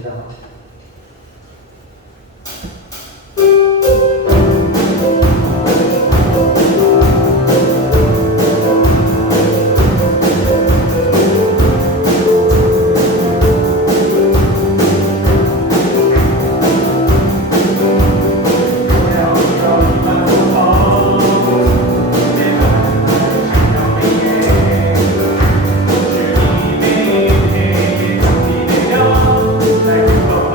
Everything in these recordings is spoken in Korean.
보겠습니다. 주님의 은혜에 준비되면 날 기뻐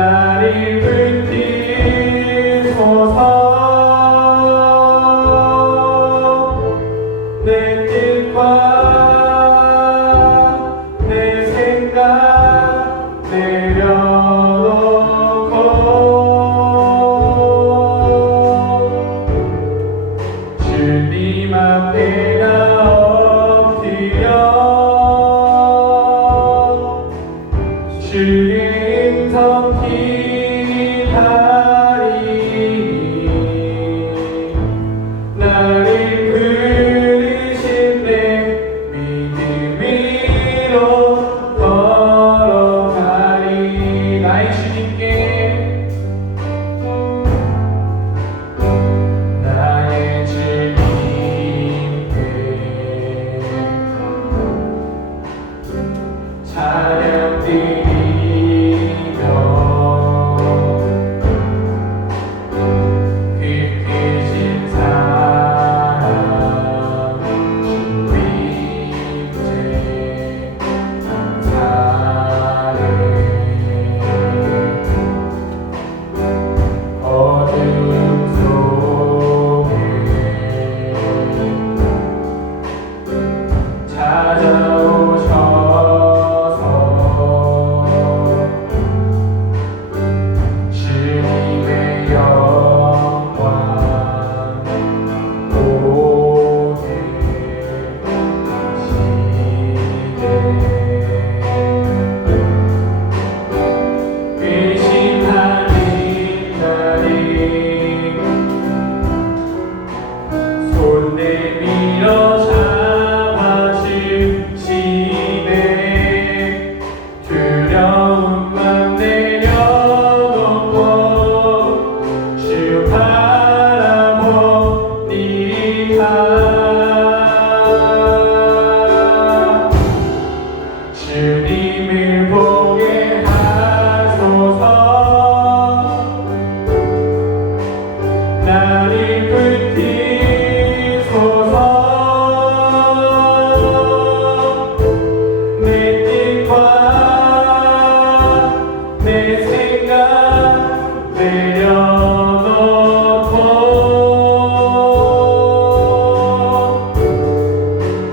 나를 붙들소서. 내 뜻과 내 생각 내려놓고 주님 앞에 나 엎드려 주의 음성 기다리니 나를 부르신 내 믿음 위로 걸어가리. 나의 주님께 나의 주님께 찬양 드리며 그 크신 사랑 주님께 감사해. 어둠 속에 찾아오셔서 주님의 영광 보내시네. 의심하는 나를 손 내밀어 잡아주시네. 두려움만 내려놓고 주 바라보니라. 주님을 보게 하소서. 나를 붙들소서. 내 뜻과 내 생각 내려놓고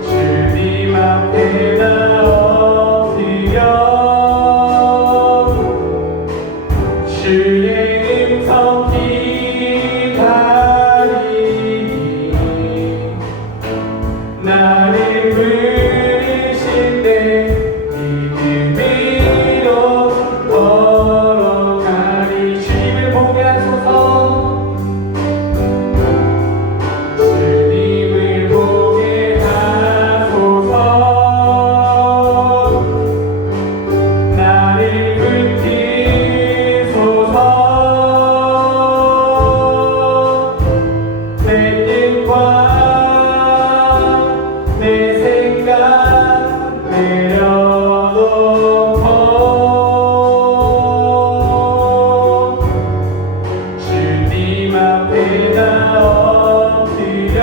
주님 앞에 나 엎드려 주의 음성 기다리니 나를 부르신 내 믿음 위로 걸어가리. 주님을 보게 하소서. 주님을 보게 하소서. 나를 붙들소서. 내 뜻과 내 생각 내려놓고 주님 앞에 나 엎드려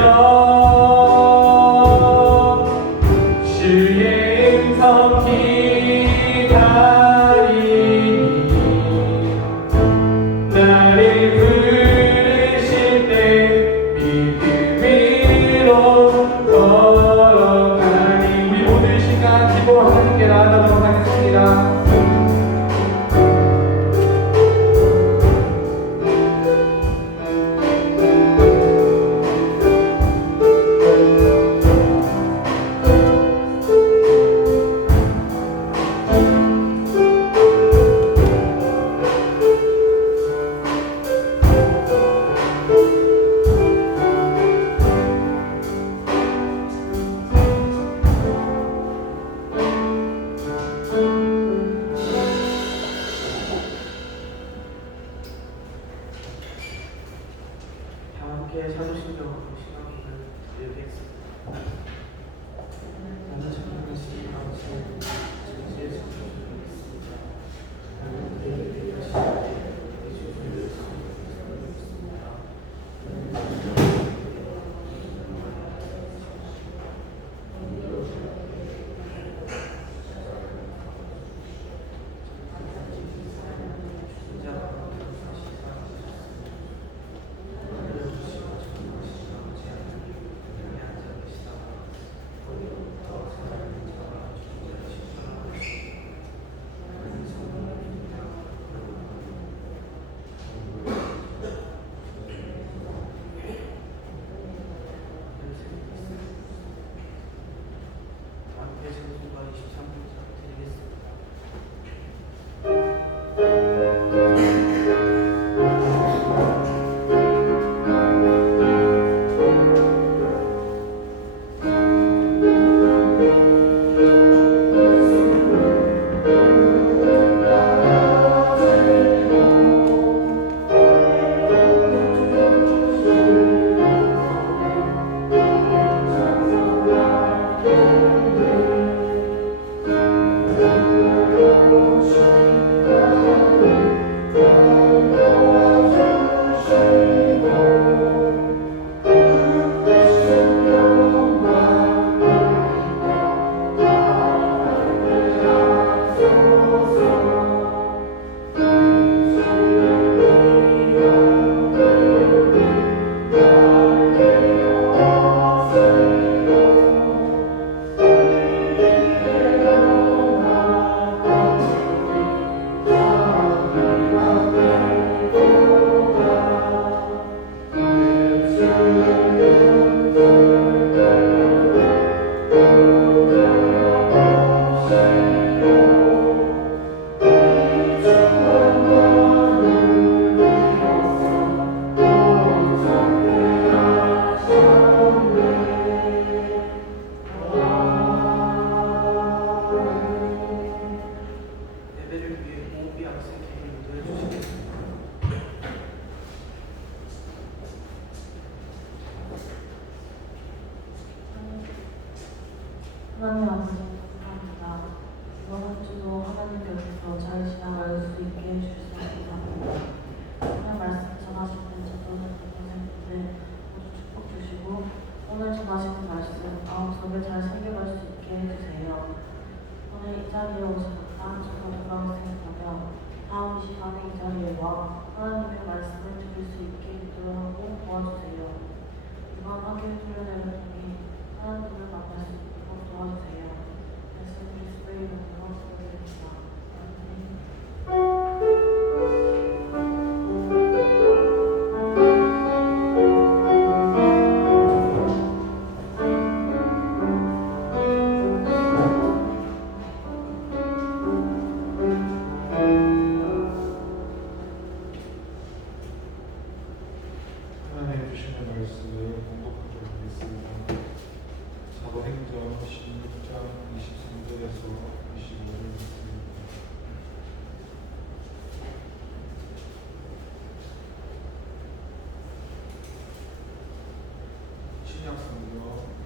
주의 음성 기다리니 나를 부르신 내 믿음 위로 걸어가니. 우리 모든 시간 기도로 하나님께 나아가도록 하겠습니다. 함께 사도신경 시간을 드리겠습니다. 나는 참여하는 시간 가운데 예수 그리스도를 나는 그에게 대하시되 예수를 하나님 아버지 감사합니다. 이번 한 주도 하나님 곁에서 잘 지나갈 수 있게 해주셔서 감사합니다. 오늘 말씀 전하실 때 저도 선생님들 모두 축복 주시고 오늘 전하시는 말씀 마음속에 잘 새겨갈 수 있게 해주세요. 오늘 이 자리에 오신 저도 돌아올 생각하며 다음 이 시간에 이 자리에 와 하나님의 말씀을 들을 수 있게 인도하고 도와주세요. 이번 학교의 훈련을 통해 하나님을 만날 수 있도록 도와주세요. 예수 그리스도의 이름으로 기도드립니다. 아멘. 하나님 주시는 말씀을 공독하도록 하겠습니다. 사도행전 16장 23절에서 25절 말씀입니다. 신약성경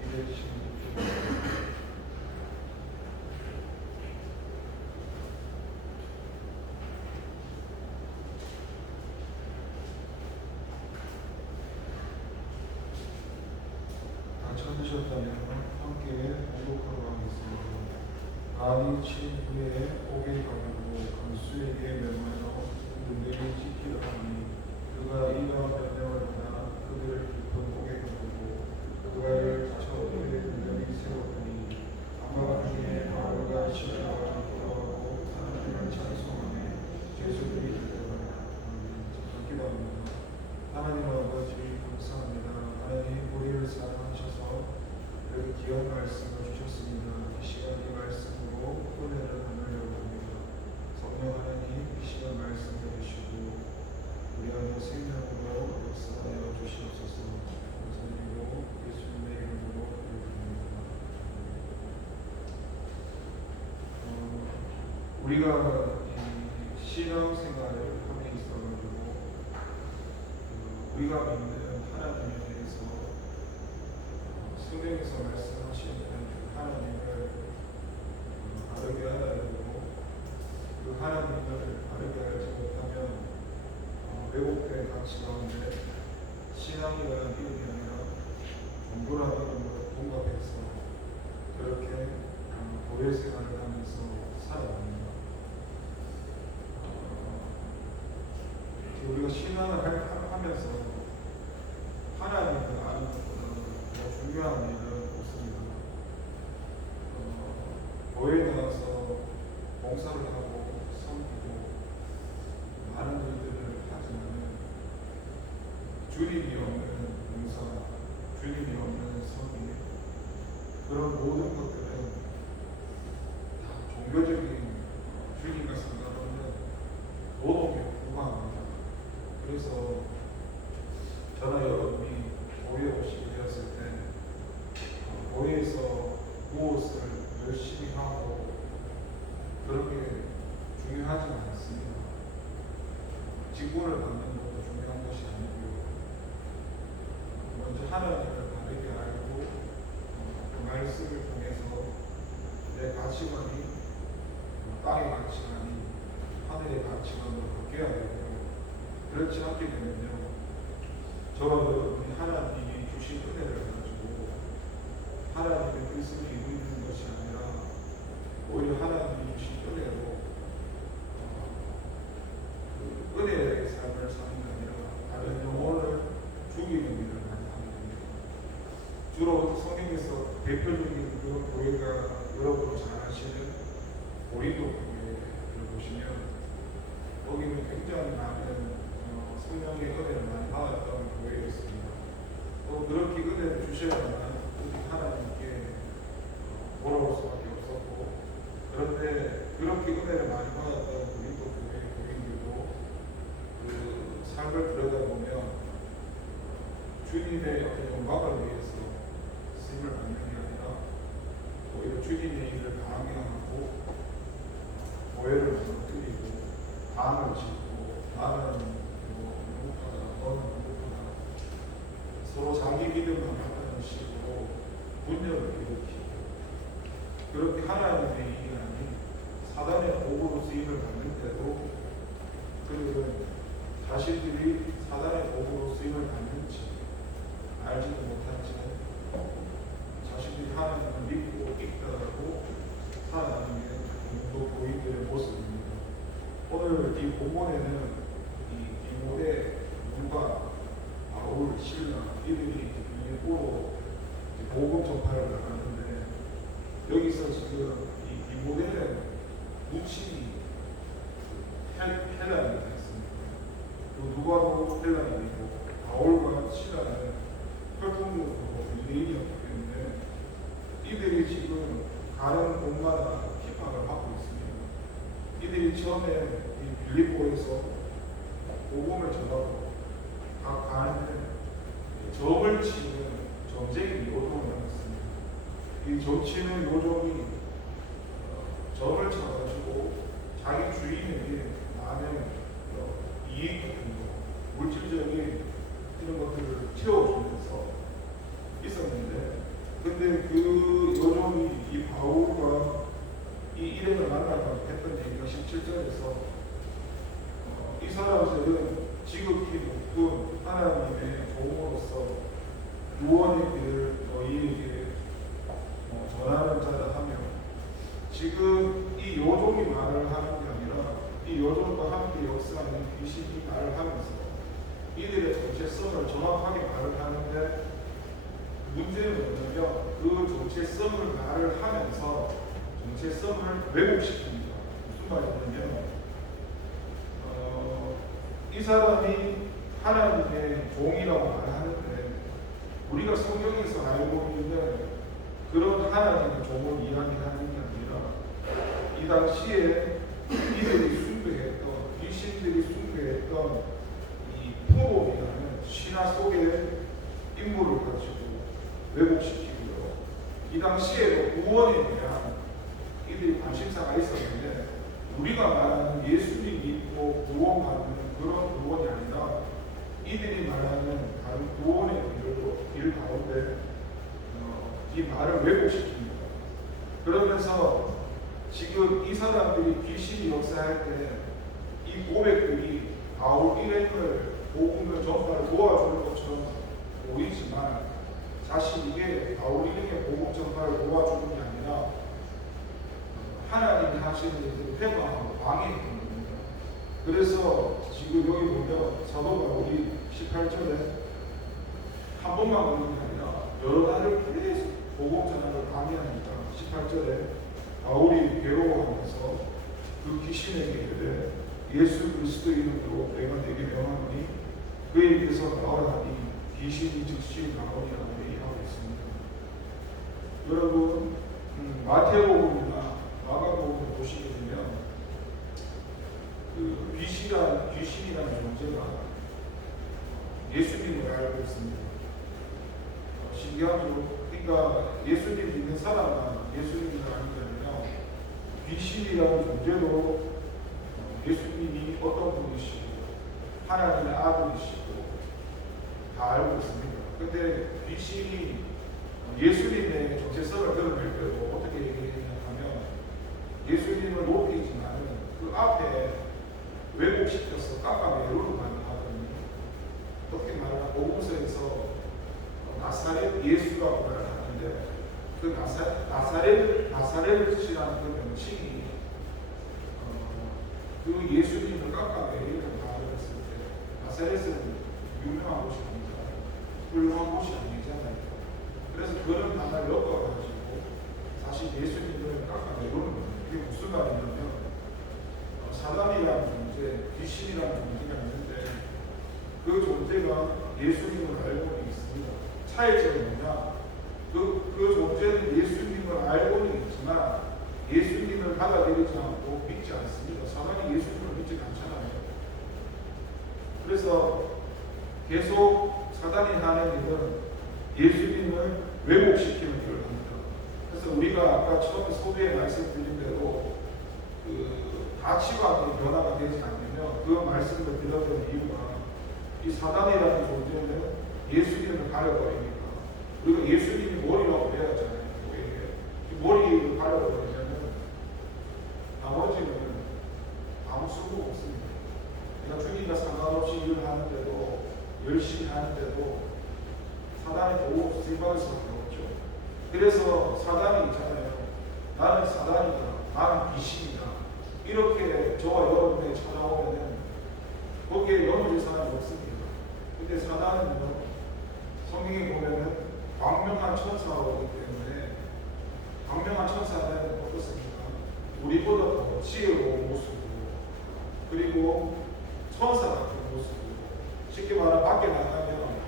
216쪽 찾으셨다면 함께 공독하도록 하겠습니다. 아니 친 후에 옥에 가지고 간수에게 명하여 그들에게 지키라 하니 그가 이러한 변명을 하나 그들을 깊은 옥에 가지고 그가를 처음에 그들이 세웠더니 아마 중에 바울과 시라가 돌아오고 하나님을 찬송하며 제수들이 되더라. 기도합니다. 하나님 아버지 감사합니다. 하나님 우리를 사랑하셔서 이렇게 귀한 말씀을 주셨습니다. 이 시간 이 말씀으로 은혜를 나누려고 합니다. 성령 하나님 이 시간 말씀 해주시고 우리 안에 생명으로 역사하여 주시옵소서. 감사드리고 예수님의 이름으로 기도드립니다. 우리가 이 신앙생활을 함에 있어가지고 우리가 믿는 하나님에 대해서 성경에서 말씀하시는 하나님을 바르게 알아야 되고 그 하나님을 바르게 알지 못하면 왜곡된 가치 가운데 신앙이라는 이름이 아니라 정보라는 이름으로 동갑해서 그렇게 교회 생활을 하면서 살아갑니다. 우리가 신앙을 하면서 하나님을 아는 것보다 더 중요한 일은 없습니다. 교회에 나가서 봉사를 하고 섬기고 많은 일들을 하지만 주님이 없는 봉사, 주님이 없는 섬기 그런 모든 것들은 다 종교적인 주님과 상관없는 노동에 불과합니다. 그래서 저나 여러분이 교회에 오시게 되었을 때 교회에서 무엇을 열심히 하고 그렇게 중요하지 않습니다. 직분을 받는 것도 중요한 것이 아니고요. 먼저 하나님을 바르게 알고 그 말씀을 통해서 내 가치관이 땅의 가치관이 하늘의 가치관으로 바뀌어야 되고 그렇지 않게 되면요 저와 여러분이 하나님이 주신 은혜를 가지고 하나님의 뜻을 이루는 것이 아니라 오히려 하나님이 주신 은혜로 그 은혜의 삶을 사는 게 아니라 다른 영혼을 죽이는 일을 많이 하게 됩니다. 주로 성경에서 대표적인 그런 교회가 여러분이 잘 아시는 고린도 교회를 보시면 거기는 굉장히 많은 성령의 은혜를 많이 받았던 교회였습니다. 또 그렇게 은혜를 주셔야만 하나님께 돌아올 수밖에 없었고 그런데 그렇게 은혜를 많이 받았던 고린도 교회 교인들도 그 삶을 들여다보면 주님의 어떤 영광을 위해서 쓰임을 받는 게 아니라 오히려 주님의 일을 방해하고 오해를 무너뜨리고 방을 짓고 나는 서로 자기 믿음만 하는 식으로 분열을 일으키고 그렇게 하나님의 일이 아닌 사단의 도구로 쓰임을 받는데도 그들은 자신들이 사단의 도구로 쓰임을 받는지 알지도 못한 채 자신들이 하나님을 믿고 있다고 살아가는 게 교인들의 모습입니다. 오늘 이 본문에는 이 디모데, 누가, 바울, 실라 이들이 일부러 복음 전파를 나가는데 여기서 지금 이 디모데는 무친이 헬라인이 됐습니다. 또 누가도 헬라인이고 바울과 실라는 혈통적으로 유대인이었기 때문에 이들이 지금 가는 곳마다 핍박을 받고 있습니다. 이들이 처음에 이 빌립보에서 복음을 전하고 각 가는데 점을 치는 점쟁이 요동을 하였습니다. 이 점치는 요정이 점을 쳐가지고 자기 주인에게 많은 이익 같은 거, 물질적인 이런 것들을 채워주면서 있었는데, 근데 그 요정이 이 바울과 이 일행을 만나서 했던 얘기가 17절에서 이 사람들은 지극히 높은 하나님의 종으로서 구원의 길을 너희에게 전하는 자다 하며, 지금 이 요종이 말을 하는 게 아니라 이 요종과 함께 역사하는 귀신이 말을 하면서 이들의 정체성을 정확하게 말을 하는데, 문제는 뭐냐면 그 정체성을 말을 하면서 정체성을 왜곡시킵니다. 무슨 말이냐면 이 사람이 하나님의 종이라고 말하는데 우리가 성경에서 알고 있는 그런 하나님의 종을 이야기하는 게 아니라 이 당시에 이들이 숭배했던, 귀신들이 숭배했던 이 포로이라는 신화 속의 인물을 가지고 왜곡시키고요. 이 당시에도 구원에 대한 이들이 관심사가 있었는데 우리가 말하는 예수님이 있고 구원받는 그런 구원이 아니라 이들이 말하는 다른 구원의 길 가운데 이 말을 왜곡시킵니다. 그러면서 지금 이 사람들이 귀신이 역사할 때 이 고백들이 바울 일행을 복음을 전파를 도와줄 것처럼 보이지만 사실 이게 바울 일행의 복음 전파를 도와주는 게 아니라 하나님이 하시는 일을 회방하고 방해했던 겁니다. 그래서 지금 여기 보면 사도 바울이 18절에 한 번만 보는 게 아니라 여러 달을 계속 복음 전파를 방해하니까 18절에 바울이 괴로워하면서 그 귀신에게 이르되 예수 그리스도 이름으로 내가 내게 명하노니 그에게서 나오라 하니 귀신이 즉시 나오리라고 얘기하고 있습니다. 여러분 마태복음이나 마가복음을 보시게 되면 그 귀신이라는 존재가 예수님을 알고 있습니다. 신기하죠? 그러니까 예수님 믿는 사람은 예수님을 아는 게 아니라 귀신이라는 존재도 예수님이 어떤 분이시고 하나님의 아들이시고 다 알고 있습니다. 그런데 귀신이 예수님의 정체성을 드러낼 때도 어떻게 얘기하냐면 예수님을 높이지만 그 앞에 왜곡시켜서 깎아내려는 말을 하더니 어떻게 말하나 복음서에서 나사렛 예수라고 말을 하는데 그 나사렛이라는 그 명칭이 그 예수님을 깎아내리는 말을 했을 때 나사렛은 유명한 곳이 아니잖아요. 훌륭한 곳이 아니잖아요. 그래서 그런 단어를 엮어가지고 사실 예수님을 깎아내리는 거예요. 이게 무슨 말이냐면 사단이라는 존재, 귀신이라는 존재가 있는데 그 존재가 예수님을 알고는 있습니다. 차이점이 뭐냐? 그 존재는 예수님을 알고는 있지만 예수님을 받아들이지 않고 믿지 않습니다. 사단이 예수님을 믿지 않잖아요. 그래서 계속 사단이 하는 일은 예수님을 왜곡시키는 일을 합니다. 그래서 우리가 아까 처음에 소개에 말씀드린 대로 그 가치관의 변화가 되지 않으면 그 말씀을 드렸던 이유가 이 사단이라는 존재는 예수님을 가려버리니까 우리가 예수님이 머리라고 해야 하잖아요. 머리를 가려버리니까 열심히 하는데도 사단이 보고 생각할 수밖에 없죠. 그래서 사단이 있잖아요. 나는 사단이다. 나는 귀신이다. 이렇게 저와 여러분에게 찾아오면은 거기에 넘어질 사람이 없습니다. 근데 사단은요, 성경에 보면은 광명한 천사가 오기 때문에 광명한 천사는 어떻습니까? 우리보다 더 지혜로운 모습으로 그리고 천사 같은 모습으로 쉽게 말하면 밖에 나가면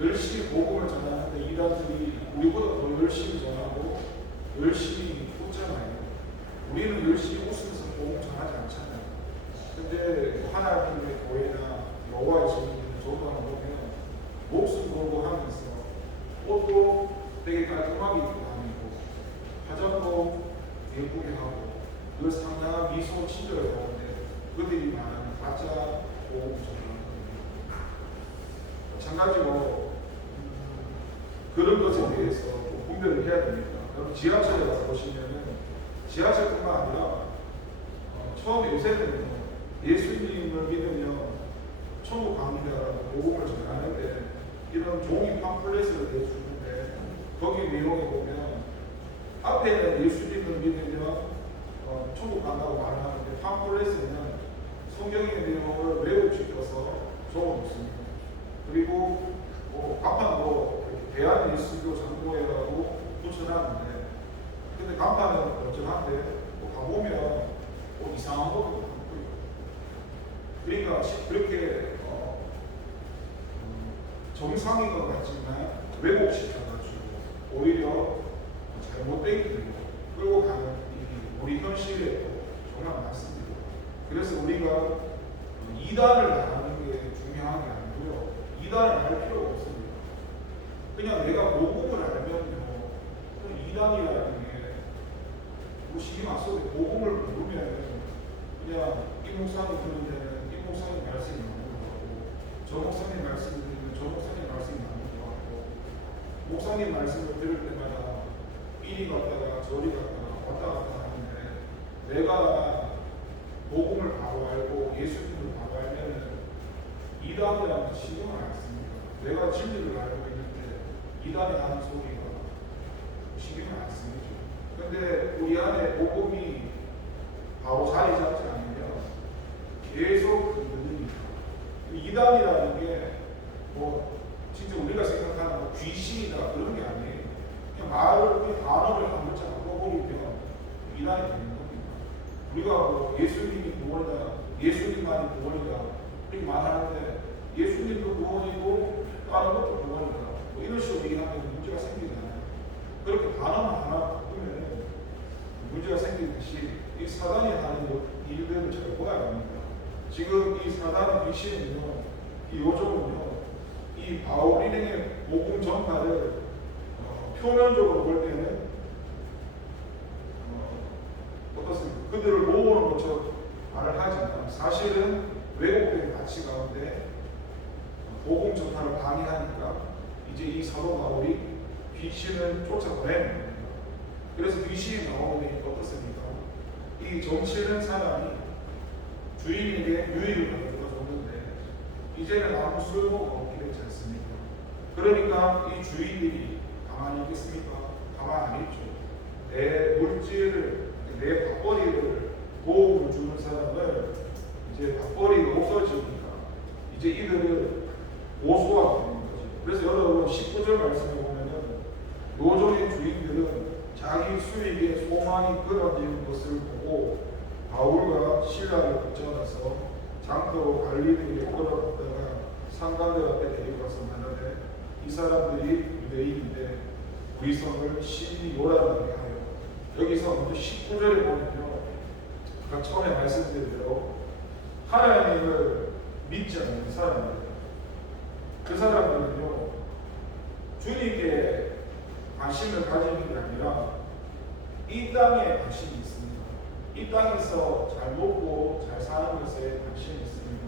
열심히 복음을 전하는데 이단들이 우리보다 더 열심히 전하고 열심히 웃잖아요. 우리는 열심히 웃으면서 복음 전하지 않잖아요. 근데 하나님의 교회나 여호와의 증인들은 저거만 보면 목숨 걸고 하면서 옷도 되게 깔끔하게 입고 다니고 화장도 예쁘게 하고 그 상당한 미소 친절을 하는데 그들이 말하는 가짜 복음 전하는 겁니다. 마찬가지로 그런 것에 대해서 좀 분별을 해야 됩니다. 여러분 지하철에 가서 보시면은 지하철뿐만 아니라 처음 요새는 예수님을 믿으면 천국 갑니다라고 복음을 전하는데 이런 종이 팜플렛을 내주는데 거기 내용에 보면 앞에는 예수님을 믿으면 천국 간다고 말하는데 팜플렛에는 성경의 내용을 외우시켜서 적어놓습니다. 그리고 간판도 대한 예수교 장로회라고 붙여놨는데 근데 간판은 멀쩡한데 가보면 이상한 것도 많고요. 그러니까 그렇게 정상인 것 같지만 왜곡시켜가지고 오히려 잘못된 길로 끌고 가는 우리 현실에 정말 많습니다. 그래서 우리가 이단을 나가는 게 중요한 게 아니고요. 이단을 알 필요가 없습니다. 그냥 내가 복음을 알면요. 이단이라는 게 우리 신경 안 써도 복음을 모르면 그냥 이 목사님 들은 데는 이 목사님 말씀이 맞는 것 같고 저 목사님 말씀을 들으면 저 목사님 말씀이 맞는 것 같고 목사님 말씀을 들을 때마다 이리 갔다가 저리 갔다가 왔다 갔다 하는데 내가 복음을 바로 알고 예수님을 바로 알면은 이단이라는 게 신경을 안 씁니다. 내가 진리를 알고 있는데 이단이 하는 소리가 신경을 안 씁니다. 근데 우리 안에 복음이 바로 자리 잡지 않으면 계속 흔들립니다. 이단이라는 게 진짜 우리가 생각하는 귀신이다 그런 게 아니에요. 그냥 단어를 한 글자 바꿔버리면 이단이 되는 겁니다. 우리가 예수님이 구원이다, 예수님만이 구원이다 이렇게 말하는데 예수님도 구원이고 다른 것도 구원이다 이런 식으로 얘기하면 문제가 생기잖아요. 그렇게 단어만 하나 바꾸면 문제가 생기듯이 이 사단이 하는 일들을 잘 봐야 합니다. 지금 이 사단의 귀신은요, 이 요즘은요, 이 바울 일행의 복음 전파를 표면적으로 볼 때는 어떻습니까? 그들을 모으는 것처럼 말을 하지만 사실은 왜곡된 가치 가운데 복음 전파를 방해하니까 이제 이 사도 바울이 귀신을 쫓아보내는 겁니다. 그래서 귀신이 나오면 어떻습니까? 이 정치는 사람이 주인에게 유익을 가져다 줬는데 이제는 아무 쓸모가 없게 되지 않습니까? 그러니까 이 주인들이 가만히 있겠습니까? 가만히 안 있죠. 내 물질을, 내 밥벌이를 도움을 주는 사람을 이제 밥벌이가 없어지니까 이제 이들을 고소하게 되는 거죠. 그래서 여러분 19절 말씀에 보면은 노종의 주인들은 자기 수익에 소망이 끊어지는 것을 보고 바울과 실라를 붙잡아서 장터로 갈릴리에 끌어갔다가 상관들 앞에 데리고 가서 말하되 이 사람들이 유대인인데 우리 성을 심히 요란하게 하여 여기서 먼저 19절에 보면요 아까 처음에 말씀드린 대로 하나님을 믿지 않는 사람들 그 사람들은요 주님께 관심을 가지는 게 아니라 이 땅에 관심이 있습니다. 이 땅에서 잘 먹고 잘 사는 것에 관심이 있습니다.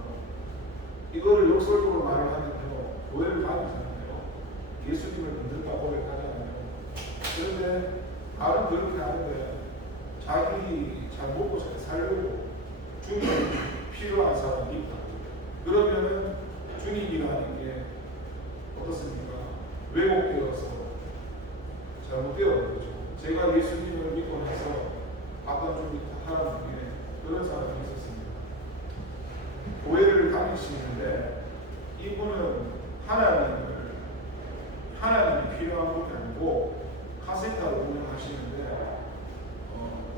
이거를 역설적으로 말을 하면요 교회를 다니잖아요. 예수님을 믿는다고 고백하잖아요. 그런데 말은 그렇게 하는데 자기 잘 먹고 잘 살려고 주님이 필요한 사람이 있다. 그러면은 믿으시는데 이분은 하나님이 필요한 분이 아니고 카센터를 운영하시는데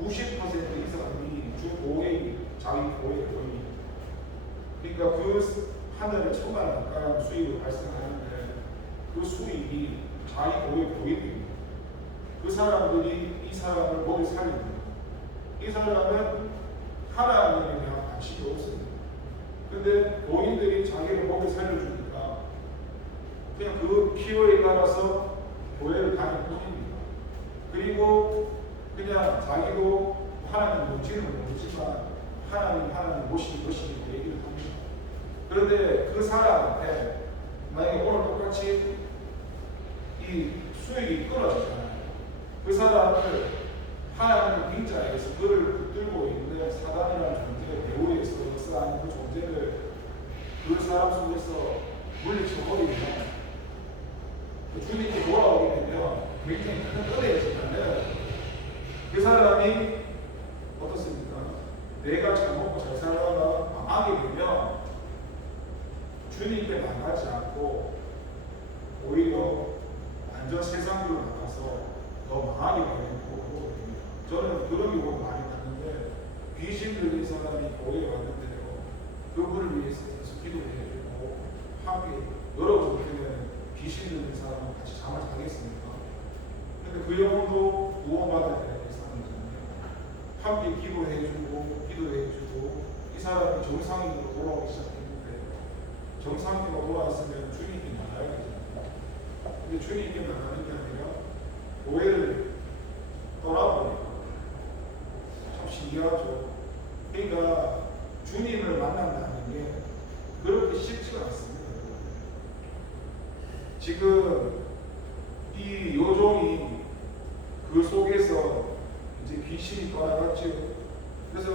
90% 이상이 주 고액이 자기 고액 돈이, 그러니까 그 하늘에 천만 원 가까이 수익을 발생하는데 그 수익이 자기 고액 고액입니다. 그 사람들이 이 사람을 먹여 살립니다. 이 사람은 하나님에 대한 관심이 없습니다. 근데 고인들이 자기를 먹여 살려주니까 그냥 그 필요에 따라서 교회를 다니는 뿐입니다. 그리고 그냥 자기도 하나님 뭔지는 모르지만 하나님 모실 것이라고 얘기를 합니다. 그런데 그 사람한테 만약에 오늘 똑같이 이 수익이 끊어지잖아요. 그 사람을 하나님의 빙자에서 그를 붙들고 있는 사단이라는 존재, 배후에서 역사하는 그 존재를 그 사람 속에서 물리쳐버리면 주님께 돌아오게 되면 굉장히 큰 은혜지만은 그 사람이 어떻습니까? 내가 잘 먹고 잘 살다가 망하게 되면 주님께 나가지 않고 오히려 완전 세상으로 나가서 더 망하게 되는 거거든요. 저는 그런 경우를 많이 봤는데 귀신 들린 사람이 교회에 왔는데요, 그분을 위해서 계속 기도해주고 함께 여러분 그러면 귀신 들린 사람은 같이 잠을 자겠습니까? 근데 그 영혼도 구원받아야 되는 사람이잖아요. 함께 기도해주고 이 사람이 정상인으로 돌아오기 시작했는데 정상인으로 돌아왔으면 주님께 나가야 되잖아요. 근데 주님께 나가는 게 아니라 교회를 떠나버리고 참 신기하죠. 그러니까 주님을 만난다는 게 그렇게 쉽지가 않습니다. 지금 이 요종이 그 속에서 이제 귀신이 떠나갔죠. 그래서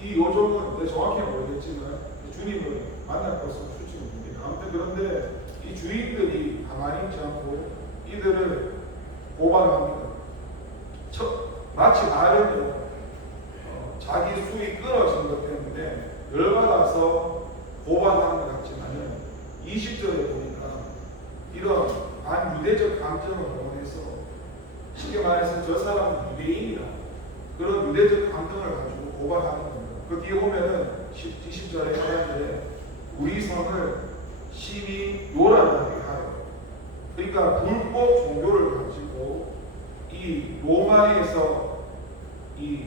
이 요종은 정확히 모르겠지만 주님을 만날 것은 솔직히 모릅니다. 아무튼 그런데 이 주인들이 가만히 있지 않고 이들을 고발합니다. 마치 말은요, 자기 수익이 끊어진 것 때문에 열받아서 고발하는 것 같지만은 20절에 보니까 이런 반유대적 감정을 원해서 쉽게 말해서 저 사람은 유대인이라 그런 유대적 감정을 가지고 고발하는 겁니다. 그 뒤에 보면은 20절에 하는데 우리 성을 심히 요란하게 하여, 그러니까 불법 종교를 가지고 이 로마에서 이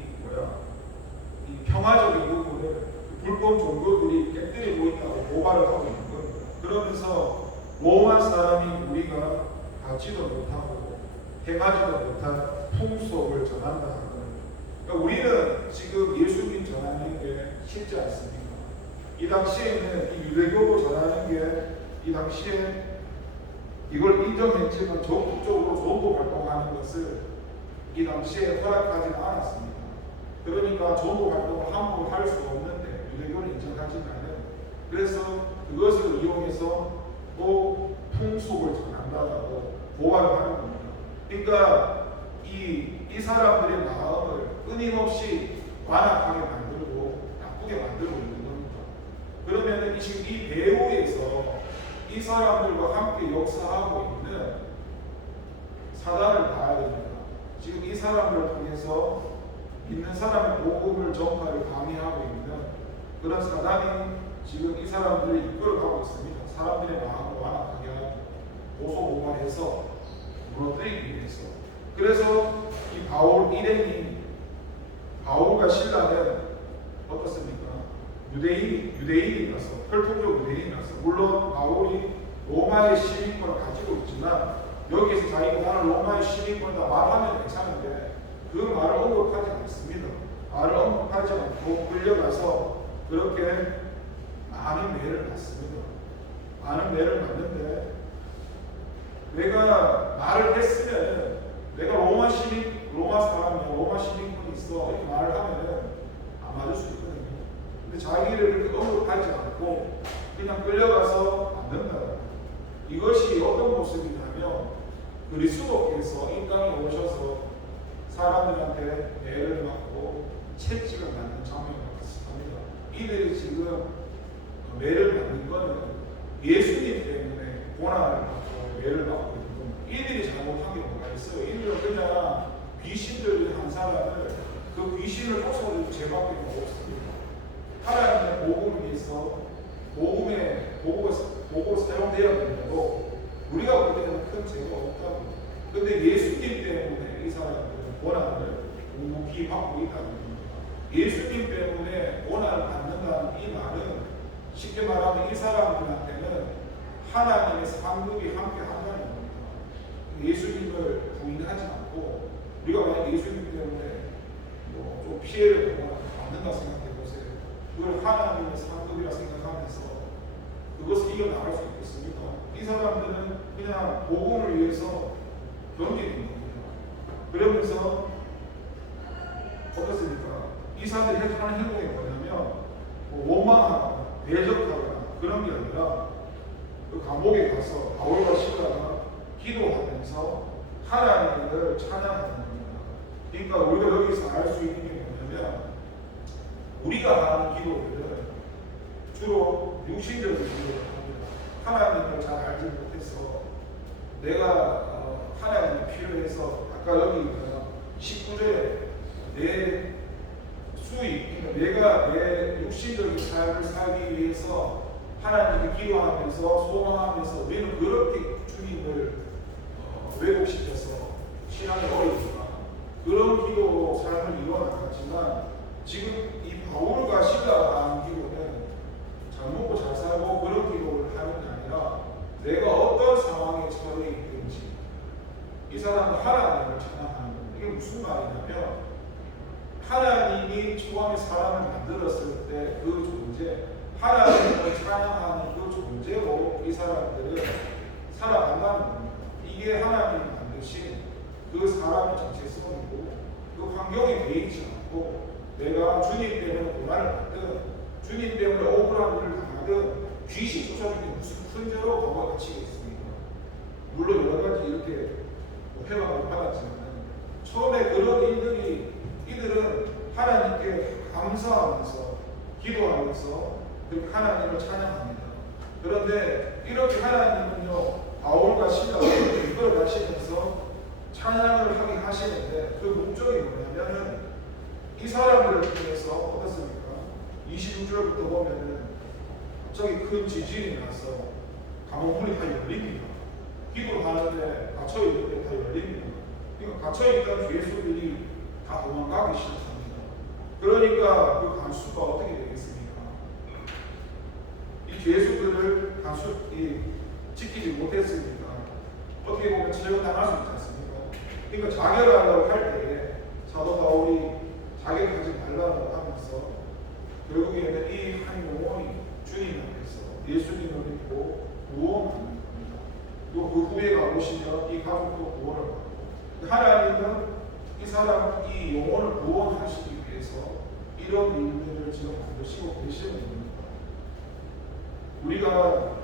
평화적인 부분을 불법 종교들이 깨뜨리고 있다고 고발을 하고 있는 겁니다. 그러면서 로마 사람이 우리가 갖지도 못하고 행하지도 못한 풍속을 전한다 하는 겁니다. 그러니까 우리는 지금 예수님 전하는 게 쉽지 않습니다. 이 당시에는 이 유대교를 전하는 게 이 당시에 이걸 인정했지만 적극적으로 전도 활동하는 것을 이 당시에 허락하지는 않았습니다. 그러니까 전도 활동을 함부로 할 수 없는데 유대교를 인정하지만은 그래서 그것을 이용해서 또 풍속을 전한다고 고발을 하는 겁니다. 그러니까 이 사람들의 마음을 끊임없이 완악하게 만들고 나쁘게 만들고 있는 겁니다. 그러면 지금 이 배후에서 이 사람들과 함께 역사하고 있는 사단을 봐야 됩니다. 지금 이 사람들을 통해서 믿는 사람의 복음을 전파를 강요하고 있는 그런 사단이 지금 이 사람들을 이끌어가고 있습니다. 사람들의 마음을 완악하게 하고 고소고발해서 무너뜨리기 위해서. 그래서 이 바울 일행이 바울과 실라는 어떻습니까? 유대인이라서 혈통적 유대인이라서 물론 바울이 로마의 시민권을 가지고 있지만 여기에서 자기가 나는 로마의 시민권이다 말하면 괜찮은데 그 말을 언급하지 않습니다. 말을 언급하지 않고 끌려가서 그렇게 많은 매를 받습니다. 많은 매를 받는데 내가 말을 했으면 내가 로마 사람이야, 로마 시민권이 있어 이렇게 말을 하면은 안 맞을 수 있거든요. 근데 자기를 그렇게 언급하지 않고 그냥 끌려가서 만든다. 이것이 어떤 모습이냐면 그리스도께서 이 땅에 오셔서 사람들한테 매를 받고 채찍을 맞는 장면과 비슷합니다. 이 이들이 지금 매를 받는 거는 예수님 때문에 고난을 받고 매를 받고 있는 겁니다. 이들이 잘못한 게 뭐가 있어요? 이들은 그냥 귀신들이 한 사람을 그 귀신을 쫓아내고 죄밖에 없습니다. 하나님의 복음을 위해서 복음을 사용되어야 된다고 우리가 볼 때는 큰 죄가 없다고. 근데 예수님 때문에 이 사람들은 고난을 묵묵히 받고 있다는 겁니다. 예수님 때문에 고난을 받는다는 이 말은 쉽게 말하면 이 사람들한테는 하나님의 상급이 함께 한다는 겁니다. 예수님을 부인하지 않고 우리가 만약 예수님 때문에 좀 피해를 받는다 생각해 보세요. 그걸 하나님의 상급이라 생각하면서 그것을 이겨나갈 수 있겠습니까? 이 사람들은 그냥 복음을 위해서 견디는 겁니다. 그러면서 어떻습니까? 이 사람들이 하는 행동이 뭐냐면 원망하거나 대적하거나 그런 게 아니라 그 감옥에 가서 바울과 시라가 기도하면서 하나님을 찬양하는 겁니다. 그러니까 우리가 여기서 알 수 있는 게 뭐냐면 우리가 하는 기도들은 주로 육신적인 기도를 합니다. 하나님을 잘 알지 못해서 내가 하나님이 필요해서 아까 여기 19절에 내 수익, 그러니까 내가 내 육신적인 삶을 살기 위해서 하나님께 기도하면서 소망하면서 우리는 그렇게 주님을 왜곡시켜서 신앙이 어려우니까 그런 기도로 삶을 이루어나갔지만 지금 이 바울과 시라가 하는 기도는 잘 먹고 잘 살고 그런 기도를 하는 게 아니라 내가 어떤 상황에 처해 있든지 이 사람은 하나님을 찬양하는 겁니다. 이게 무슨 말이냐면 하나님이 처음에 사람을 만들었을 때 그 존재, 하나님을 찬양하는 그 존재로 이 사람들은 살아간다는 겁니다. 이게 하나님이 만드신 그 사람의 정체성이고 그 환경에 대이지 않고 내가 주님 때문에 고난을 받든 주님 때문에 억울한 일을 당하든 귀신 쫓아주는 무슨 큰 죄로 도가 갇히겠습니까? 물론 여러 가지 이렇게 회방을 받았지만 처음에 그런 이들은 하나님께 감사하면서 기도하면서 그렇게 하나님을 찬양합니다. 그런데 이렇게 하나님은요 바울과 시라를 이끌어 가시면서 찬양을 하게 하시는데 그 목적이 뭐냐면은 이 사람들을 통해서 어떻습니까? 26절부터 보면은 갑자기 큰 지진이 나서 감옥문이 다 열립니다. 기도를 하는데 갇혀있는 데 다 열립니다. 그러니까 갇혀있던 죄수들이 다 도망가기 시작합니다. 그러니까 그 간수가 어떻게 되겠습니까? 이 죄수들을 지키지 못했으니까 어떻게 보면 처형당할 수 있지 않습니까? 그러니까 자결하려고 할 때에 사도 바울이 자결하지 말라고 하면서 결국에는 이 한 영혼이 주님 앞에서 예수님을 믿고 구원하는 겁니다. 또 그 후에 가보시면 이 가족도 구원을 받고 하나님은 이 영혼을 구원하시기 위해서 이런 일들을 지금 만드시고 계시는 겁니다. 우리가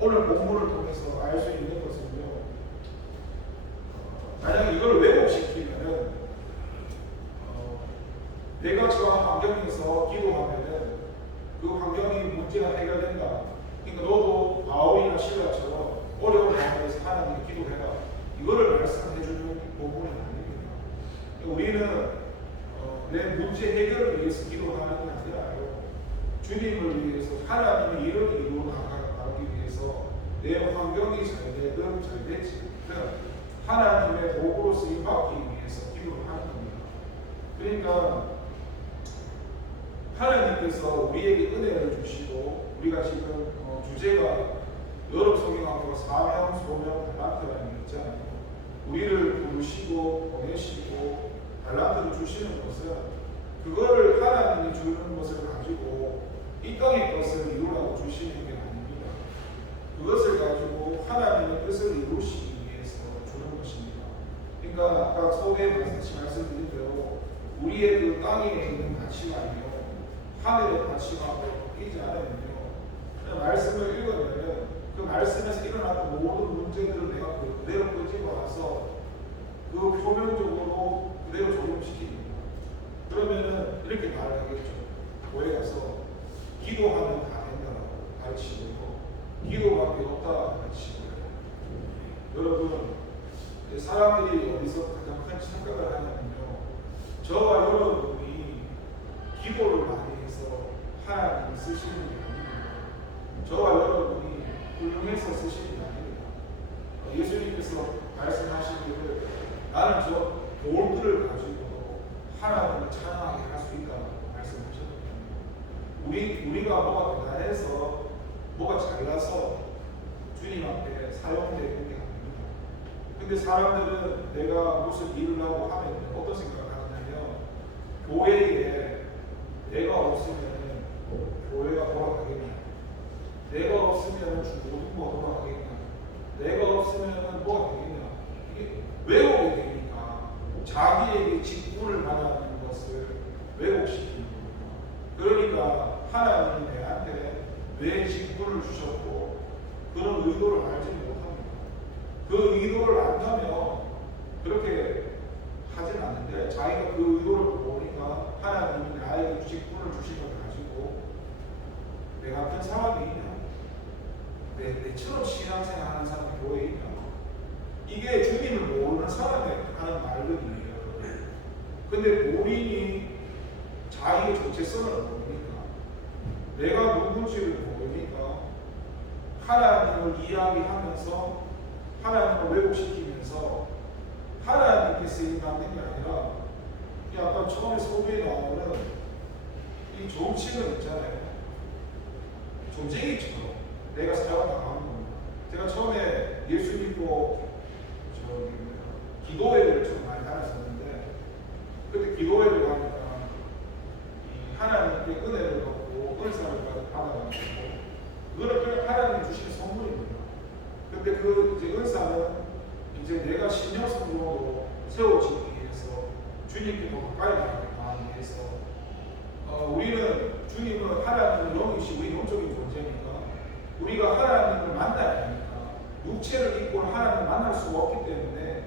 오늘 본문을 통해서 알 수 있는 것은요, 만약 이걸 왜곡시키면은 내가 처한 환경에서 기도하면은 그 환경이 문제가 해결된다. 그러니까 너도 바울이나 시라처럼 어려운 상황에서 하나님께 기도해라. 이거를 말씀해 주는 부분이 아닙니다. 우리는 내 문제 해결을 위해서 기도하는 게 아니라요. 주님을 위해서 하나님의 일을 이루어 나가기 위해서 내 환경이 잘 되든 잘 되지 않든 하나님의 도구로 쓰임 받기 위해서 기도를 하는 겁니다. 그러니까 하나님께서 우리에게 은혜를 주시고 우리가 지금 주제가 여러 성경학과 사명, 소명, 달란트라는 게 있잖아요. 우리를 부르시고 보내시고 달란트를 주시는 것은 그거를 하나님이 주는 것을 가지고 이 땅의 것을 이루라고 주시는 게 아닙니다. 그것을 가지고 하나님의 뜻을 이루시기 위해서 주는 것입니다. 그러니까 아까 처음에 말씀드린 대로 우리의 그 땅에 있는 가치관이요 하늘의 가치관으로 바뀌지 않으면요 말씀을 읽으면 그 말씀에서 일어났던 모든 문제들을 내가 그대로 끄집어 와서 그 표면적으로 그대로 적용시킵니다. 그러면은 이렇게 말을 하겠죠. 교회 가서 기도하면 다 된다고 가르치고 기도밖에 없다 가르치고 여러분 사람들이 어디서 가장 큰 착각을 하냐면요 저와 여러분이 기도를 많이 해서 하나님이 쓰시는 게 아닙니다. 저와 여러분이 훌륭해서 쓰시는 게 아닙니다. 예수님께서 말씀하시기를 나는 저 돌들을 가지고 하나님을 찬양하게 할 수 있다고 말씀하셨거든요. 우리가 뭐가 대단해서 뭐가 잘나서 주님 앞에 사용되는 게 아닙니다. 근데 사람들은 내가 무슨 일을 하고 하면 어떤 생각을 하냐면 교회에 내가 없으면 교회가 돌아가겠냐, 내가 없으면 모든 거 돌아가겠냐, 내가 없으면 뭐가 되겠냐, 이게 왜곡이 되니까 자기에게 직분을 받아는 것을 왜곡시키는 거예요. 그러니까 하나님이 내한테 왜 직분을 주셨고 그런 의도를 알지 못합니다. 그 의도를 안다면 그렇게 하진 않는데 자기가 그 의도를 모르니까 하나님이 나에게 직분을 주신 걸 가지고 내 같은 사람이 있냐, 내처럼 신앙생활 하는 사람이 교회에 있냐, 이게 주님을 모르는 사람이 하는 말들이에요. 근데 본인이 자기의 정체성을 모르니까, 내가 누군지를 모르니까 하나님을 이야기하면서 하나님을 왜곡시키면서 하나님께서 이 만든 게 아니라 아까 처음에 소비에 나오는 이 정치는 있잖아요. 존재기처럼 내가 사용당하는 겁니다. 제가 처음에 예수 믿고 기도회를 좀 많이 다녔었는데 그때 기도회를 가니까 하나님께 은혜를 받고 은사를 받아가지고 그거는 그냥 하나님 주시는 선물입니다. 근데 그 이제 은사는 이제 내가 신령성으로 세워지기 위해서 주님께 더 가까이 나가기 위해서 우리는 주님은 하나님은 영이시고 우리 영적인 존재니까 우리가 하나님을 만나야 하니까 육체를 입고 하나님을 만날 수가 없기 때문에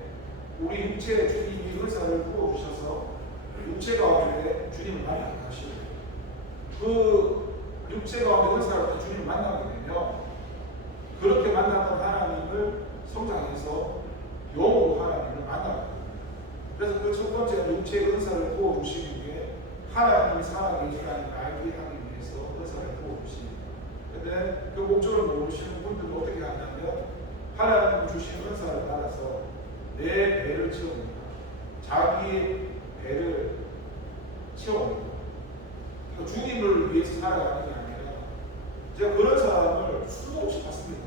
우리 육체에 주님이 은사를 부어주셔서 육체 가운데 주님을 만나게 하시고 그 육체 가운데 은사를 주님을 만나게 되면 그렇게 만났던 하나님을 성장해서 영으로 하나님을 만나게 됩니다. 그래서 그 첫 번째는 육체의 은사를 부어주시는 게 하나님이 살아계시다는 걸 알게 하기 위해서 은사를 부어주십니다. 근데 그 목적을 모르시는 분들은 어떻게 하냐면 하나님이 주신 은사를 받아서 내 배를 채웁니다. 자기의 배를 채웁니다. 주님을 위해서 살아가는 게 아니라 제가 그런 사람을 수도 없이 봤습니다.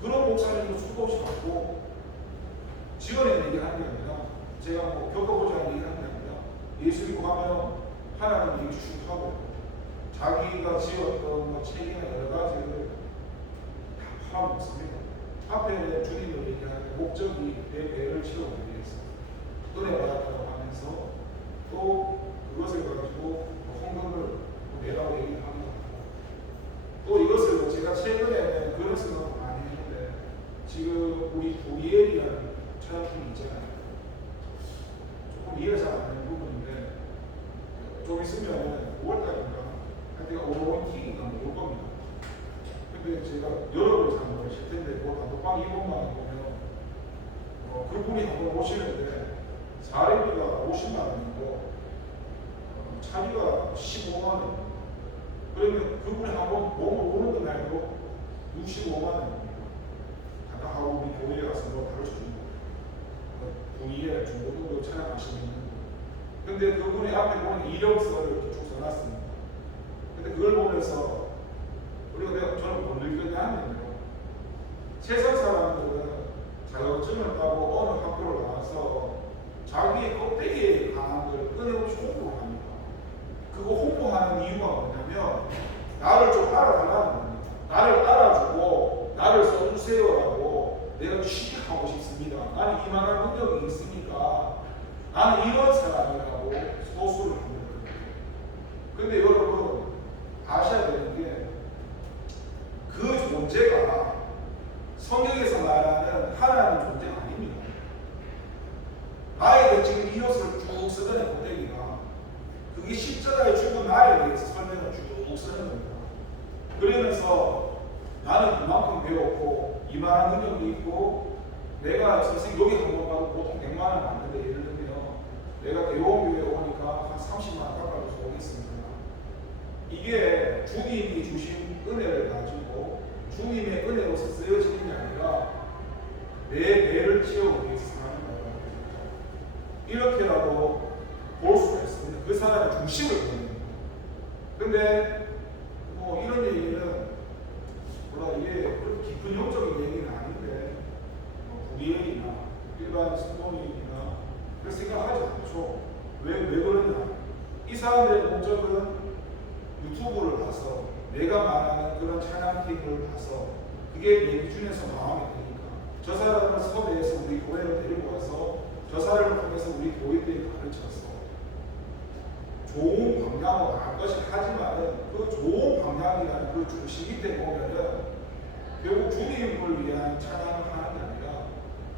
그런 목사님도 수도 없이 봤고 지어낸 얘기를 하는 게 아니라 제가 뭐 겪어보지 않은 얘기를 하는 게 아니라 예수 믿고 가면 하나님 얘기 쭉 하고 자기가 지었던 뭐 책이나 여러 가지를 다 팔아먹습니다. 앞에는 주님을 얘기하는 목적이 내 배를 채우기 위해서 은혜 받았다고 하면서 또 그것을 가지고 헌금을 내라고 얘기를 하기도 하고 또 이것을 제가 최근에는 그런 생각을 많이 했는데 지금 우리 부리엘이라는 찬양팀이 있잖아요. 조금 이해가 잘 안 되는 부분인데 좀 있으면 5월달인가 하여튼 오로원티인가 올 겁니다. 근데 제가 여러분이 잘 모르실 텐데 뭐 단톡방 이것만 보면 그분이 한번 오시는데 사례비가 50만 원이고 차비가 15만 원. 그러면 그분이 한번 몸을 오는 것날도 65만 원입니다. 갔다 하고 우리 교회에 가서 뭐 가르쳐주는 분위기에 중고등도 찬양하시는 분. 근데 그분이 앞에 보면 이력서를 이렇게 쭉 써놨습니다. 근데 그걸 보면서 저는 뭘 느꼈냐면요. 세상 사람들은 자격증을 따고 어느 학교를 나와서 자기의 껍데기에 강한 걸 끊임없이 홍보를 합니다. 그거 홍보하는 이유가 뭐냐면 나를 좀 알아달라는 겁니다. 나를 알아주고 나를 써주세요라고 내가 취직하고 싶습니다. 나는 이만한 능력이 있으니까 나는 이런 사람이라고 소수를 하는 거예요. 근데 여러분 아셔야 되는 게 그 존재가 성경에서 말하는 하나님 존재가 아닙니다. 나에게 지금 이 옷을 쭉 쓰던 껍데기가 그게 십자가에 죽은 나에 대해서 설명을 쭉 쓰는 내가 선생님 여기 한 번 가도 보통 100만 원 받는데 예를 들면 내가 대원교회 오니까 한 30만 원 깎아줘서 오겠습니다. 이게 주님이 주신 은혜를 가지고 주님의 은혜로서 쓰여지는 게 아니라 내 배를 채우기 위해서 사는 거예요. 이렇게라도 볼 수가 있습니다. 그 사람의 중심을 보는 거예요. 근데 뭐 이런 얘기는 뭐라 이게 그렇게 깊은 영적인 얘기는 아닌데 구리엘이나 일반 성도님이나 그렇게 생각하지 않죠. 왜 그러냐? 이 사람들의 목적은 유튜브를 봐서 내가 말하는 그런 찬양 clip을 봐서 그게 내 기준에서 마음에 드니까 저 사람을 섭외해서 우리 교회로 데리고 와서 저 사람을 통해서 우리 교회들이 가르쳐서 좋은 방향으로 갈 것이 하지만은 그 좋은 방향이라는 그 중심 밑에 보면은 결국 주님을 위한 찬양을 하는 게 아니라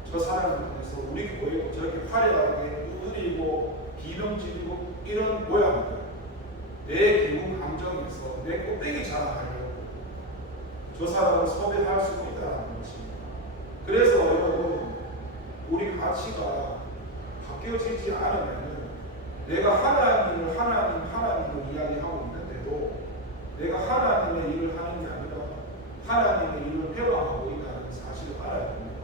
저 사람을 통해서 우리 교회도 저렇게 화려하게 누리고 비명지르고 이런 모양들 내 기분 감정에서 내 꼭대기 자랑하려고 저 사람을 섭외할 수 있다는 것입니다. 그래서 여러분 우리 가치가 바뀌어지지 않으면 내가 하나님을 이야기하고 있는데도 내가 하나님의 일을 하는 게 아니라 하나님의 일을 회방하고 있다는 사실을 알아야 됩니다.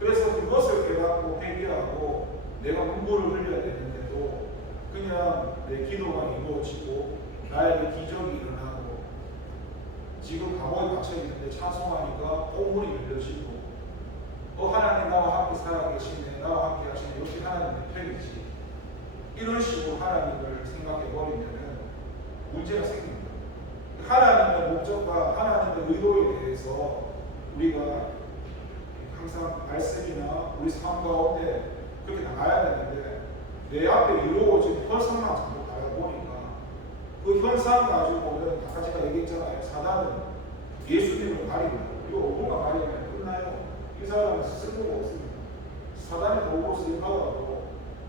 그래서 그것을 깨닫고 회개하고 내가 눈물을 흘려야 되는데도 그냥 내 기도가 이루어지고 나에게 기적이 일어나고 지금 감옥에 갇혀 있는데 찬송하니까 콧물이 흘려지고 하나님 나와 함께 살아계시네 나와 함께 하시네 역시 하나님의 편이지 이런 식으로 하나님을 생각해 버리면은 문제가 생깁니다. 하나님의 목적과 하나님의 의도에 대해서 우리가 항상 말씀이나 우리 삶 가운데 그렇게 나가야 되는데 내 앞에 이루어진 현상만 자꾸 바라보니까 그 현상 가지고는 아까 제가 얘기했잖아요. 사단은 예수님을 가린다. 이거 5분만 가리면 끝나요. 이 사람은 쓸모가 없습니다. 사단의 도구로 쓰임받아도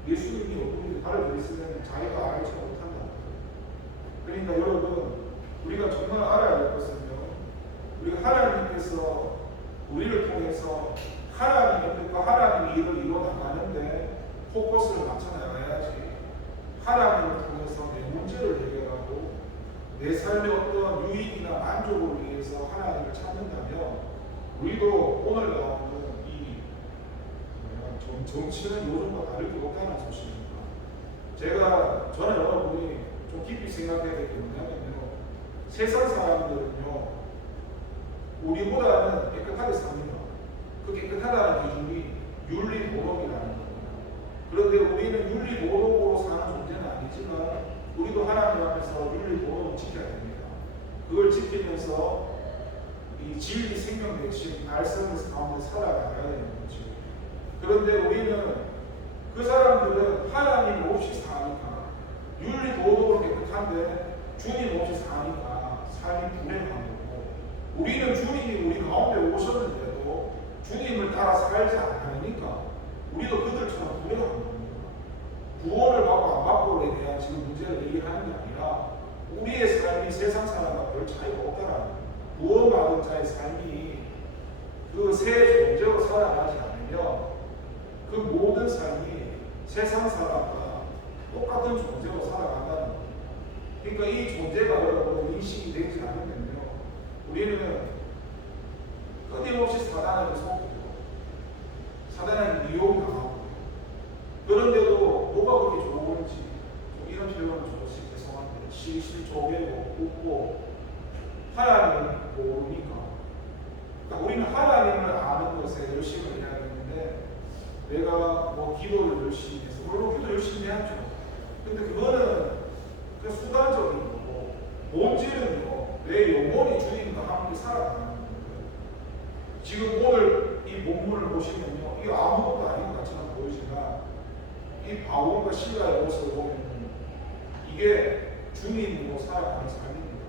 예수님이 얼굴이 가려져 있으면 자기가 알지 못한다. 그러니까 여러분 우리가 정말 알아야 될 것은요. 우리가 하나님께서 우리를 통해서 하나님의 뜻과 하나님의 일을 이루어 나가는데 포커스를 맞춰 나가야지. 하나님을 통해서 내 문제를 해결하고 내 삶의 어떤 유익이나 만족을 위해서 하나님을 찾는다면 우리도 오늘 나오는 이 정치는 요즘과 다를 게 없다는 소식입니다. 저는 여러분이 좀 깊이 생각해야 될 게 뭐냐면요. 세상 사람들은요, 우리보다는 깨끗하게 삽니다. 그 깨끗하다는 기준이 윤리도덕이라는 겁니다. 그런데 우리는 윤리도덕으로 사는 존재는 아니지만 우리도 하나님 앞에서 윤리도덕을 지켜야 됩니다. 그걸 지키면서 이 진리 생명 대신 말씀 가운데 살아가야 되는 거죠. 그런데 우리는 그 사람들은 하나님 없이 사니까 윤리도덕은 깨끗한데 주님 없이 사니까 삶이 불행한 거고 우리는 주님이 우리 가운데 오셨는데도 주님을 따라 살지 않으니까 우리도 그들처럼 불행한 겁니다. 구원을 받고 안 받고에 대한 지금 문제를 얘기하는 게 아니라 우리의 삶이 세상 사람과 별 차이가 없다라는 구원받은 자의 삶이 그 새 존재로 살아가지 않으면 그 모든 삶이 세상 사람과 똑같은 존재로 살아간다는 겁니다. 그러니까 이 존재가 여러분 인식이 되지 않으면요 우리는 끊임없이 사단에게 속고 사단에게 미혹당하고 그런데도 뭐가 그렇게 좋은지 이런 표현을 줘서 죄송한데 실실 쪼개고 웃고 하나님을 모르니까 그러니까 우리는 하나님을 아는 것에 열심을 해야 되는데 내가 뭐 기도를 열심히 해서 물론 기도 열심히 해야죠. 근데 그거는 그 수단적인 거고 본질은요 내 영혼이 주님과 함께 살아가는 거예요. 지금 오늘 이 본문을 보시면요 이거 아무것도 아닌 것 같지만 보이지만 이 바울과 실라의 모습을 보면 이게 주님으로 살아가는 삶입니다.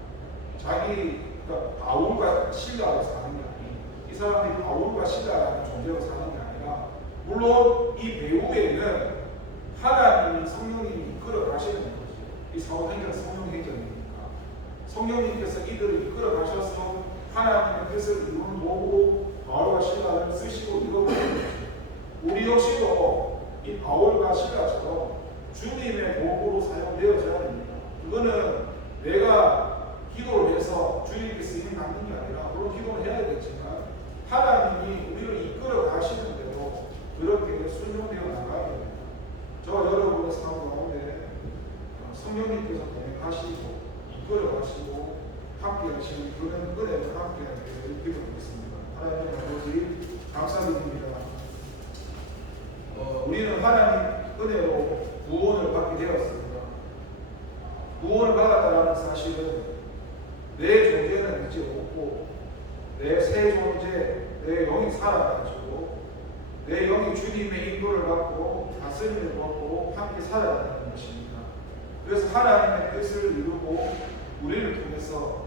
그러니까 바울과 실라로 사는 게 아니에요. 이 사람들이 바울과 실라라는 존재로 사는 게 아니라 물론 이 배후에는 하나님이 성령님이 이끌어 가시는 거죠. 이 사도행전은 성령 행전이니까 성령님께서 이들을 이끌어 가셔서 하나님의 뜻을 이루는 도구 바울과 실라를 쓰시고 이루어가는 거죠. 우리 역시도 이 바울과 실라처럼 주님의 도구로 사용되어져야 됩니다. 그거는 내가 기도를 해서 주님께서 힘 받는 게 아니라 물론 기도는 해야 되겠지만 하나님이 우리를 이끌어 가시는 대로 그렇게 순종되어 나가야 됩니다. 저 여러분의 삶 가운데 성령님께서 보내가시고 이끌어 가시고 함께 하시는 그런 은혜를 함께 하기를 기도하겠습니다. 하나님 아버지 감사드립니다. 우리는 하나님 은혜로 구원을 받게 되었습니다. 구원을 받았다는 사실은 내 존재는 이제 없고 내 새 존재, 내 영이 살아가지고 내 영이 주님의 인도를 받고 다스림을 받고 함께 살아가는 것입니다. 그래서 하나님의 뜻을 이루고 우리를 통해서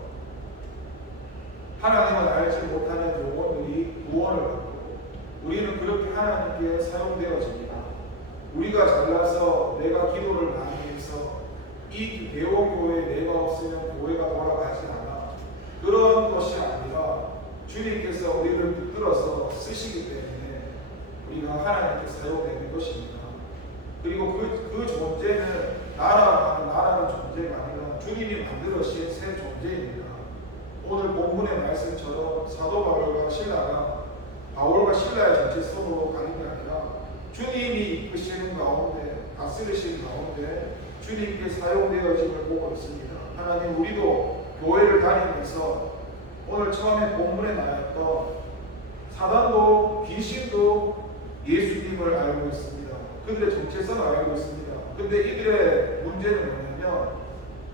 하나님을 알지 못하는 영혼들이 구원을 받고 우리는 그렇게 하나님께 사용되어집니다. 우리가 잘나서 내가 기도를 많이 해서 이 대원교회에 내가 없으면 교회가 돌아가지 않아. 그런 것이 아니라 주님께서 우리를 붙들어서 쓰시기 때문에 우리가 하나님께 사용되는 것입니다. 그리고 그 존재는 나라는 존재가 아니라 주님이 만들어주신 새 존재입니다. 오늘 본문의 말씀처럼 사도 바울과 신라가 바울과 신라의 정체성으로 가는 게 아니라 주님이 이끄시는 가운데 다스리시는 가운데 주님께 사용되어짐을 보고 있습니다. 하나님 우리도 교회를 다니면서 오늘 처음에 본문에 나왔던 사단도 귀신도 예수님을 알고 있습니다. 그들의 정체성을 알고 있습니다. 근데 이들의 문제는 뭐냐면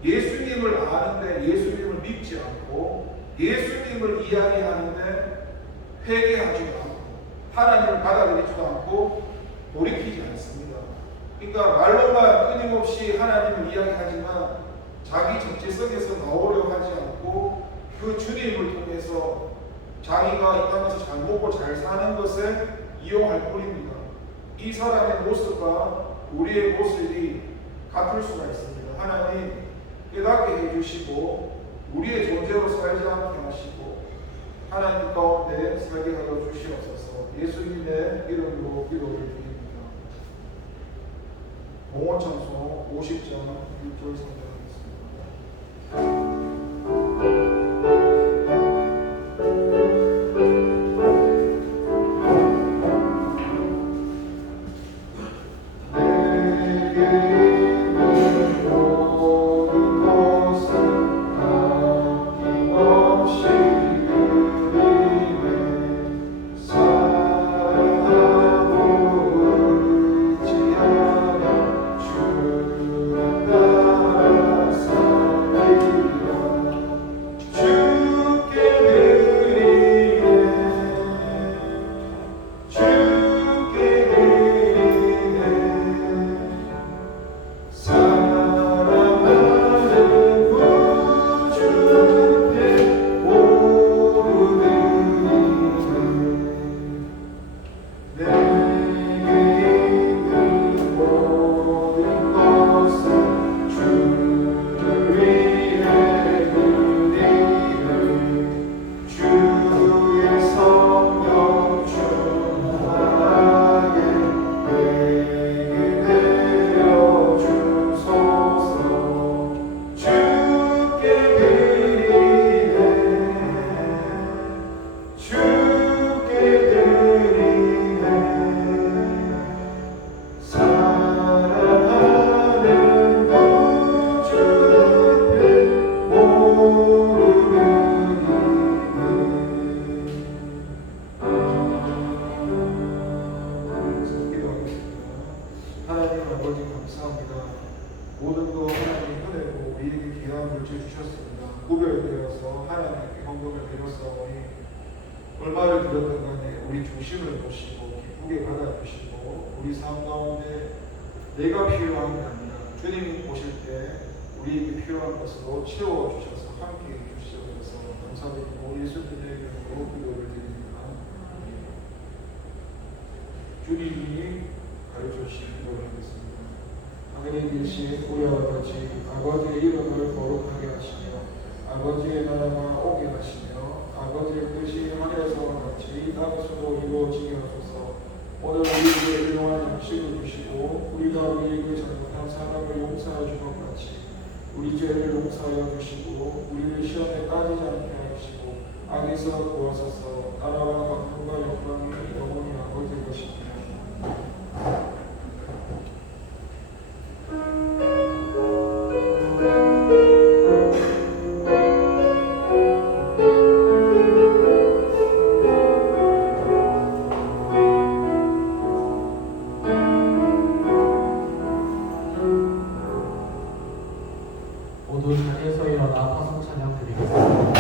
예수님을 아는데 예수님을 믿지 않고 예수님을 이야기하는데 회개하지 않고 하나님을 받아들이지도 않고 돌이키지 않습니다. 그러니까 말로만 끊임없이 하나님을 이야기하지만 자기 정체성에서 나오려고 하지 않고 그 주님을 통해서 자기가 이 땅에서 잘 먹고 잘 사는 것을 이용할 뿐입니다. 이 사람의 모습과 우리의 모습이 같을 수가 있습니다. 하나님 깨닫게 해주시고 우리의 존재로 살지 않게 하시고 하나님 가운데 살게 하여 주시옵소서. 예수님의 이름으로 기도를 드립니다. 공원청소 50점 1절 선정하겠습니다. 모든 것 하나님 은혜로 우리에게 귀한 물질 주셨습니다. 구별되어서 하나님께 헌금을 드렸사오니 얼마를 드렸든 간에 우리 중심을 보시고 기쁘게 받아주시고 우리 삶 가운데 내가 필요한 게 아니라 주님이 보실 때 우리에게 필요한 것으로 채워주셔서 함께 해주시옵소서. 감사드리고 예수님의 이름으로 기도를 드립니다. 주님이 가르쳐주신 기도를 하겠습니다. 하늘에 계신 우리 아버지, 아버지의 이름을 거룩하게 하시며 아버지의 나라가 오게 하시며 아버지의 뜻이 하늘에서와 같이 땅에서도 이루어지게 하소서. 오늘 우리 일용할 양식을 주시고 우리가 우리에게 잘못한 사람을 용서하여 준 것 같이 우리 죄를 용서하여 주시고 우리를 시험에 빠지지 않게 하시고 악에서 구하소서. 나라와 강권과 영광이 영원히 아버지 것이며 모두 자리에서 일어나 파송 찬양 드리겠습니다.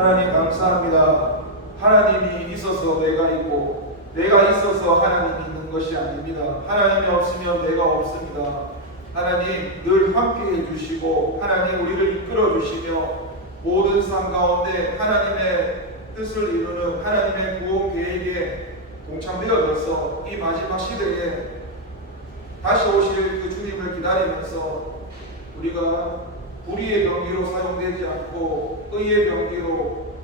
하나님 감사합니다. 하나님이 있어서 내가 있고 내가 있어서 하나님이 있는 것이 아닙니다. 하나님이 없으면 내가 없습니다. 하나님 늘 함께 해주시고 하나님 우리를 이끌어 주시며 모든 삶 가운데 하나님의 뜻을 이루는 하나님의 구원 계획에 동참되어져서 이 마지막 시대에 다시 오실 그 주님을 기다리면서 우리가 불의의 병기로 사용되지 않고 의의 병기로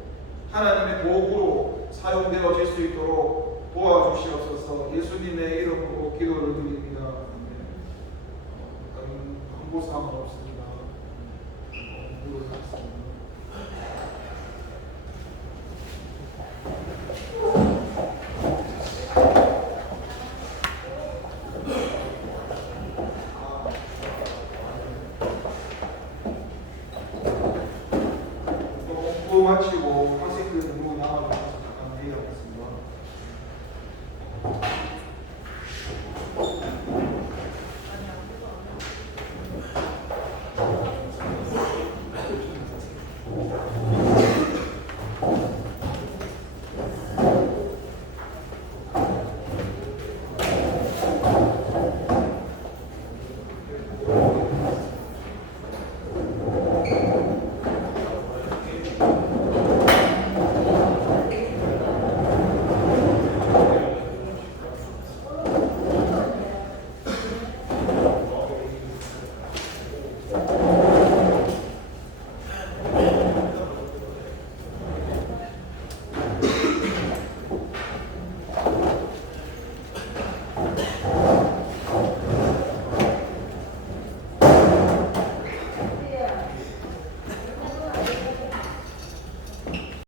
하나님의 도구로 사용되어질 수 있도록 도와주시옵소서. 예수님의 이름으로 기도를 드립니다. 다른 광고사항은 없습니다. 기도를 하겠습니다. 공부 마치고